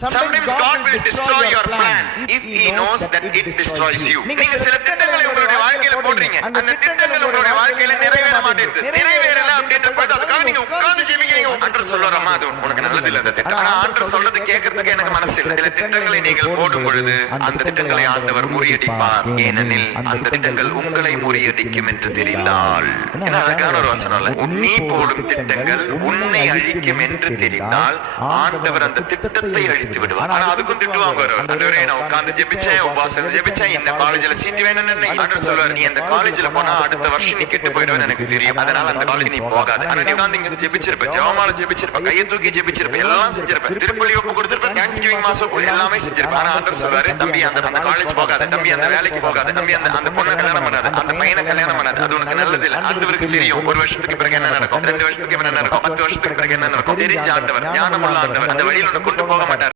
Sometimes God will destroy your plan if He knows that it destroys you. நீங்க சில திட்டங்களை உங்களுடைய வாழ்க்கையில போடுறீங்க, அந்த திட்டங்கள் உங்களுடைய வாழ்க்கையில நிறைவேற மாட்டேங்குது. நிறைவேறல அப்படின்ற பொழுது அதுக்காக நீங்க உட்கார்ந்து ஜெபிக்கிறீங்க. ஆண்டவர் சொல்றாரா, அது உனக்கு நல்லது இல்ல அந்த திட்டம். ஆனா ஆண்டவர் சொல்றது கேட்கறதுக்கு எனக்கு மனசு இல்ல. சில திட்டங்களை நீங்கள் போடும் பொழுது அந்த திட்டங்களை ஆண்டவர் முறியடிப்பார். ஏனெனில் அந்த திட்டங்கள் உங்களை முறியடிக்கும் என்று தெரிந்தால். என்ன அழகான ஒரு வசனம் இல்ல? நீ போடும் திட்டங்கள் உன்னை அழிக்கும் என்று தெரிந்தால் ஆண்டவர் அந்த திட்டத்தை அழித்து விடுவார். ஆனா அதுக்கும் திட்டுவாங்க. ஆண்டவரே, நான் உட்கார்ந்து ஜெபிச்சேன், உபவாசம் ஜெபிச்சேன், இந்த காலேஜ்ல சீட் வேணும்னு ஆண்டவர் சொல்வார். நீ அந்த காலேஜ்ல போனா அடுத்த வருஷம் நீ கெட்டு போயிடுவேன்னு எனக்கு தெரியும். அதனால அந்த காலேஜ் நீ போகாத. ஆனா நீ உட்கார்ந்து இங்க ஜெபிச்சிருப்ப, ஜெபமால ஜெபிச்சிருப்ப, கையை தூக்கி ஜெபிச்சிருப்ப, எல்லாம் செஞ்சிருப்ப, திருப்பலி ஒப்பு கொடுத்திருப்ப, தேங்க்ஸ் கிவிங் மாசம் எல்லாமே செஞ்சிருப்ப. ஆனா ஆண்டவர் சொல்வாரு, தம்பி அந்த காலேஜ் போகாத, தம்பி அந்த வேலைக்கு போகாத, தம்பி அந்த பொண்ணை கல்யாணம் பண்ணாத, அந்த பையனை கல்யாணம் பண்ணாத, அது உனக்கு நல்லது இல்ல. ஆண்டவருக்கு தெரியும் ஒரு வருஷத்துக்கு பிறகு என்ன நடக்கும், 2 வருஷத்துக்கு என்ன நடக்கும், 10 வருஷத்துக்கு பிறகு என்ன நடக்கும். தெரிஞ்ச ஆண்டவர், ஞானமுள்ள ஆண்டவர், அந்த வழியில் உன்னை கொண்டு போக மாட்டார்.